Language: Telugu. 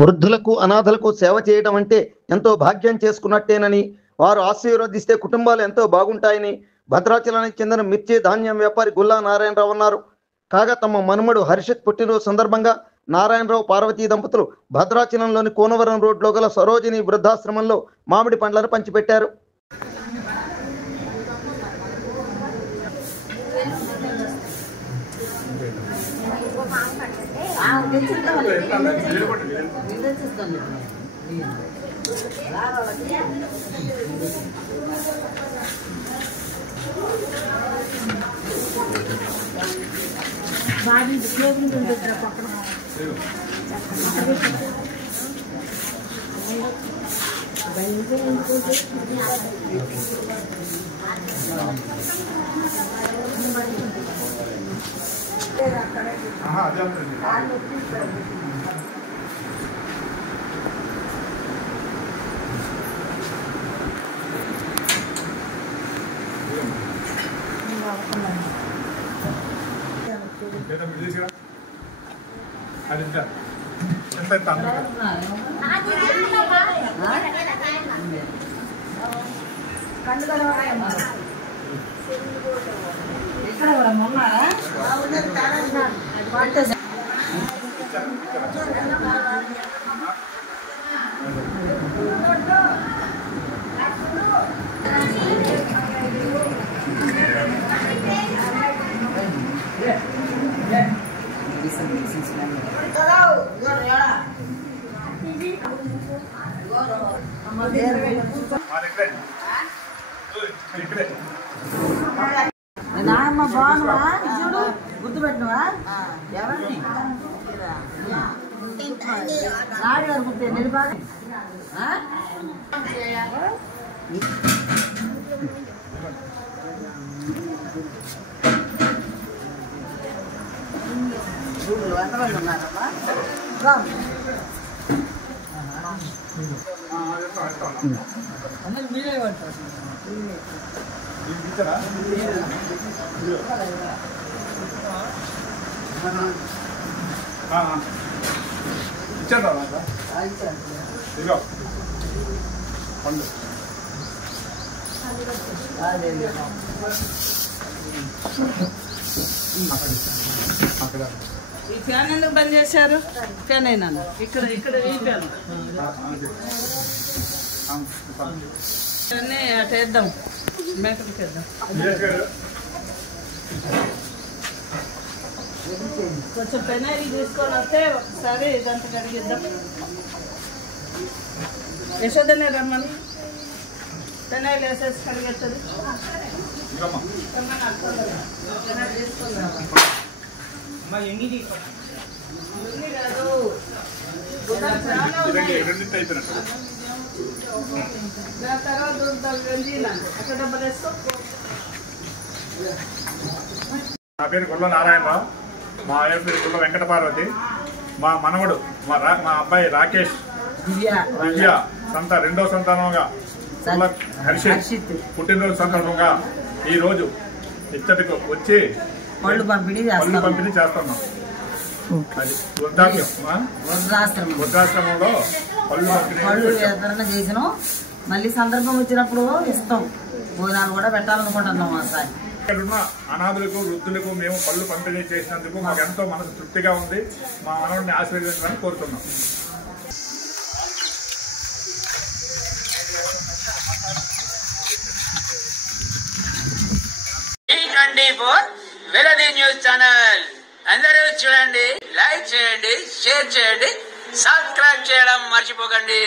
వృద్ధులకు అనాథలకు సేవ చేయడం అంటే ఎంతో భాగ్యం చేసుకున్నట్టేనని, వారు ఆశీర్వదిస్తే కుటుంబాలు ఎంతో బాగుంటాయని భద్రాచలానికి చెందిన మిర్చి ధాన్యం వ్యాపారి గుల్లా నారాయణరావు అన్నారు. కాగా తమ మనుమడు హర్షిత్ పుట్టినరోజు సందర్భంగా నారాయణరావు పార్వతీ దంపతులు భద్రాచలంలోని కోనవరం రోడ్లో గల సరోజిని వృద్ధాశ్రమంలో మామిడి పండ్లను పంచిపెట్టారు. నాయమ్మ బాగున్నావా? చూడు గుర్తుపెట్టినవా? ఎవరిని నాడు గారు గుర్తే నిలబాగా ఎంతమంది ఉన్నారమ్మా? మీరే పడతారు. ఈ ఫ్యాన్ ఎందుకు బంద్ చేశారు? ఫ్యాన్ అయినా ఇక్కడ ఇక్కడ ఈ ఫ్యాన్ అటు వేద్దాం, మేకప్కి వేద్దాం. కొంచెం పెనాయిల్ తీసుకొని వస్తే ఒకసారి ఇదంతా కడిగిద్దాం. యశోదనే రమ్మని పెనాయిల్ వేసేసి కడిగేస్తుంది. నా పేరు గుల్ల నారాయణరావు, మా ఆయన పేరు గుల్ల వెంకట పార్వతి. మా మనవడు మా అబ్బాయి రాకేష్ దివ్య రెండో సంతానంగా హర్షిత్ పుట్టినరోజు సందర్భంగా ఈ రోజు ఇచ్చటికి వచ్చి పళ్ళు పంపిణీ చేస్తున్నాం. అది వృద్ధాశ్రమంలో పళ్ళు పంపిణీ చేసినాం. మళ్ళీ సందర్భం వచ్చినప్పుడు ఇస్తాం. భోజనాలు కూడా పెట్టాలనుకుంటున్నాం. ఇక్కడున్న అనాథులకు వృద్ధులకు మేము పళ్ళు పంపిణీ చేసినందుకు మాకు ఎంతో మనసు తృప్తిగా ఉంది. మా మనవుడిని ఆశీర్వదించాలని కోరుతున్నాం. వెలది న్యూస్ ఛానల్ అందరూ చూడండి, లైక్ చేయండి, షేర్ చేయండి, సబ్స్క్రైబ్ చేయడం మర్చిపోకండి.